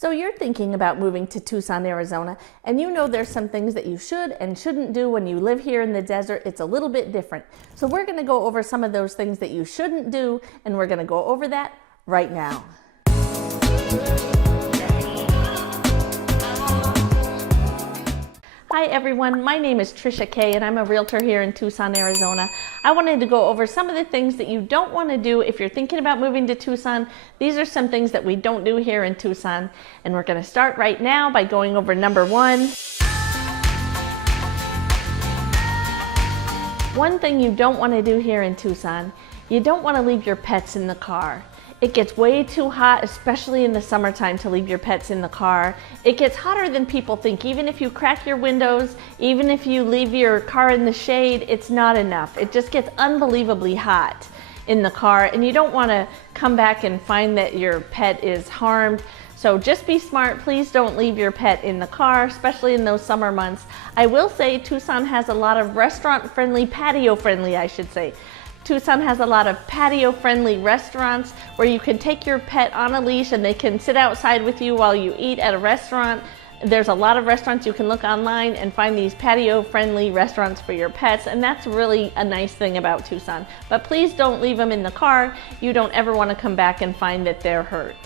So you're thinking about moving to Tucson, Arizona, and you know there's some things that you should and shouldn't do when you live here in the desert. It's a little bit different. So we're going to go over some of those things that you shouldn't do, and we're going to go over that right now. Hi everyone, my name is Trisha Kay and I'm a realtor here in Tucson, Arizona. I wanted to go over some of the things that you don't want to do if you're thinking about moving to Tucson. These are some things that we don't do here in Tucson, and we're going to start right now by going over number one. One thing you don't want to do here in Tucson, you don't want to leave your pets in the car. It gets way too hot, especially in the summertime, to leave your pets in the car. It gets hotter than people think. Even if you crack your windows, even if you leave your car in the shade, it's not enough. It just gets unbelievably hot in the car, and you don't want to come back and find that your pet is harmed. So just be smart. Please don't leave your pet in the car, especially in those summer months. I will say Tucson has a lot of restaurant-friendly, patio-friendly, I should say. Tucson has a lot of patio-friendly restaurants where you can take your pet on a leash and they can sit outside with you while you eat at a restaurant. There's a lot of restaurants you can look online and find these patio-friendly restaurants for your pets, and that's really a nice thing about Tucson. But please don't leave them in the car. You don't ever want to come back and find that they're hurt.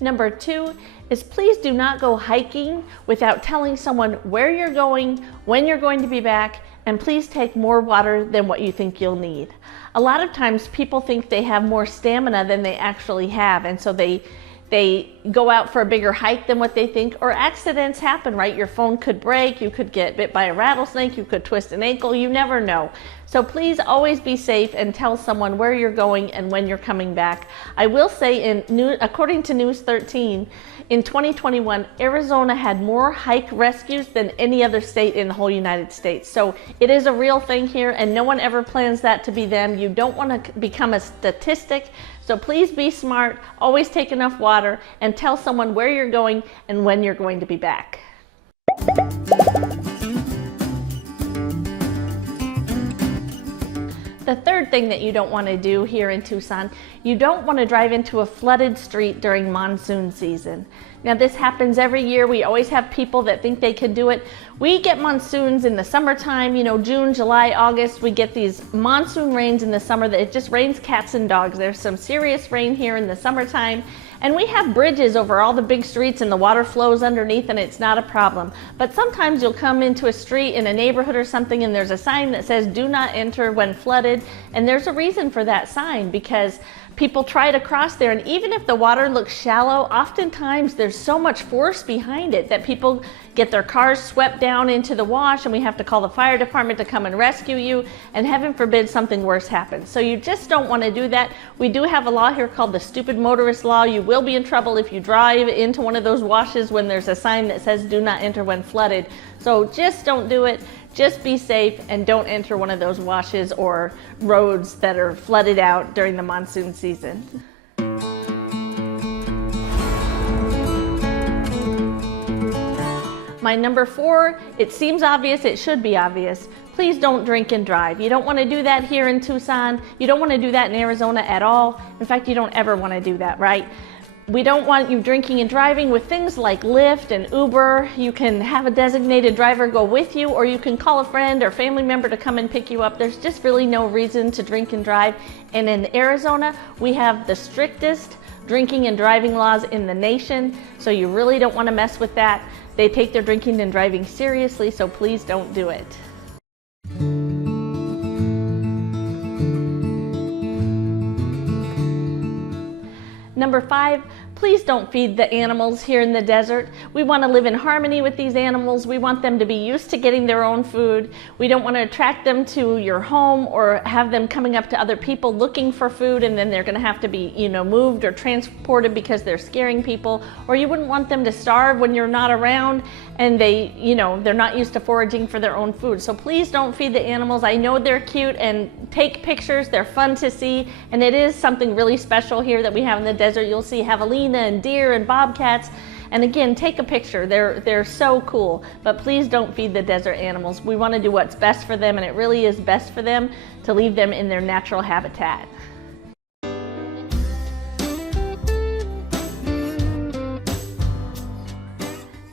Number two is please do not go hiking without telling someone where you're going, when you're going to be back, and please take more water than what you think you'll need. A lot of times people think they have more stamina than they actually have, and so they go out for a bigger hike than what they think, or accidents happen, right? Your phone could break, you could get bit by a rattlesnake, you could twist an ankle, you never know. So please always be safe and tell someone where you're going and when you're coming back. I will say, according to News 13, in 2021, Arizona had more hike rescues than any other state in the whole United States. So it is a real thing here, and no one ever plans that to be them. You don't want to become a statistic. So please be smart, always take enough water, and tell someone where you're going and when you're going to be back. The third thing that you don't want to do here in Tucson, you don't want to drive into a flooded street during monsoon season. Now this happens every year. We always have people that think they can do it. We get monsoons in the summertime, June, July, August. We get these monsoon rains in the summer that it just rains cats and dogs. There's some serious rain here in the summertime. And we have bridges over all the big streets and the water flows underneath and it's not a problem. But sometimes you'll come into a street in a neighborhood or something and there's a sign that says do not enter when flooded. And there's a reason for that sign, because people try to cross there, and even if the water looks shallow, oftentimes there's so much force behind it that people get their cars swept down into the wash, and we have to call the fire department to come and rescue you, and heaven forbid something worse happens. So you just don't want to do that. We do have a law here called the stupid motorist law. You will be in trouble if you drive into one of those washes when there's a sign that says do not enter when flooded. So just don't do it. Just be safe and don't enter one of those washes or roads that are flooded out during the monsoon season. My number four, it seems obvious, it should be obvious. Please don't drink and drive. You don't want to do that here in Tucson. You don't want to do that in Arizona at all. In fact, you don't ever want to do that, right? We don't want you drinking and driving. With things like Lyft and Uber, you can have a designated driver go with you, or you can call a friend or family member to come and pick you up. There's just really no reason to drink and drive. And in Arizona, we have the strictest drinking and driving laws in the nation, so you really don't want to mess with that. They take their drinking and driving seriously, so please don't do it. Number five, please don't feed the animals here in the desert. We want to live in harmony with these animals. We want them to be used to getting their own food. We don't want to attract them to your home or have them coming up to other people looking for food, and then they're going to have to be, moved or transported because they're scaring people. Or you wouldn't want them to starve when you're not around and they're not used to foraging for their own food. So please don't feed the animals. I know they're cute and take pictures. They're fun to see, and it is something really special here that we have in the desert. You'll see javelina and deer and bobcats, And again, take a picture. They're so cool, but please don't feed the desert animals. We want to do what's best for them, and it really is best for them to leave them in their natural habitat.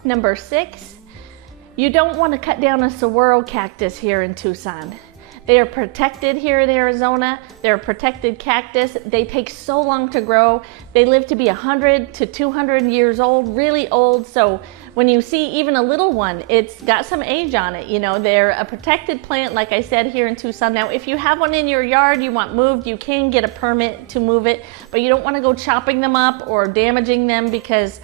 Number 6, you don't want to cut down a saguaro cactus here in Tucson. They are protected here in Arizona. They're a protected cactus. They take so long to grow. They live to be 100 to 200 years old, really old. So when you see even a little one, it's got some age on it. You know, they're a protected plant, like I said, here in Tucson. Now, if you have one in your yard you want moved, you can get a permit to move it, but you don't want to go chopping them up or damaging them, because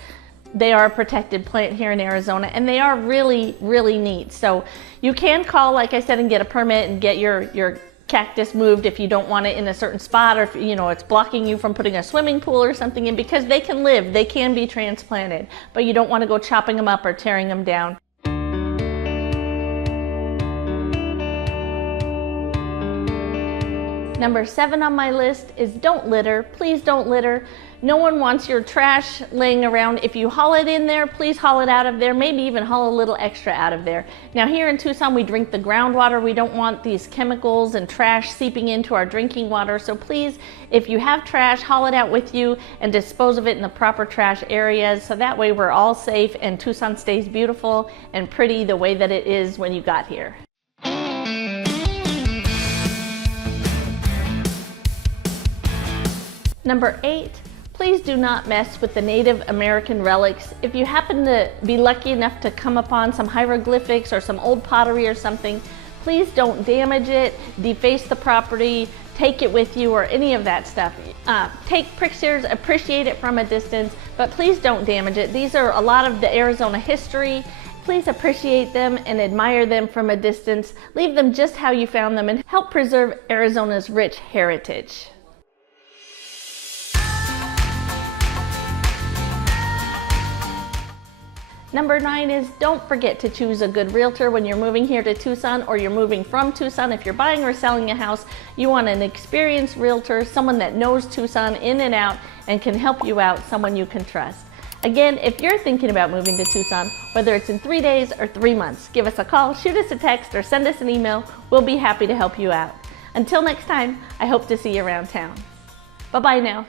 they are a protected plant here in Arizona, and they are really, really neat. So you can call, like I said, and get a permit and get your cactus moved if you don't want it in a certain spot, or if you know it's blocking you from putting a swimming pool or something in, because they can live, they can be transplanted, but you don't want to go chopping them up or tearing them down. Number 7 on my list is don't litter. Please don't litter. No one wants your trash laying around. If you haul it in there, please haul it out of there. Maybe even haul a little extra out of there. Now here in Tucson, we drink the groundwater. We don't want these chemicals and trash seeping into our drinking water. So please, if you have trash, haul it out with you and dispose of it in the proper trash areas. So that way we're all safe and Tucson stays beautiful and pretty the way that it is when you got here. Number 8, please do not mess with the Native American relics. If you happen to be lucky enough to come upon some hieroglyphics or some old pottery or something, please don't damage it, deface the property, take it with you, or any of that stuff. Take pictures, appreciate it from a distance, but please don't damage it. These are a lot of the Arizona history. Please appreciate them and admire them from a distance. Leave them just how you found them and help preserve Arizona's rich heritage. Number 9 is don't forget to choose a good realtor when you're moving here to Tucson, or you're moving from Tucson. If you're buying or selling a house, you want an experienced realtor, someone that knows Tucson in and out and can help you out, someone you can trust. Again, if you're thinking about moving to Tucson, whether it's in 3 days or 3 months, give us a call, shoot us a text, or send us an email. We'll be happy to help you out. Until next time, I hope to see you around town. Bye-bye now.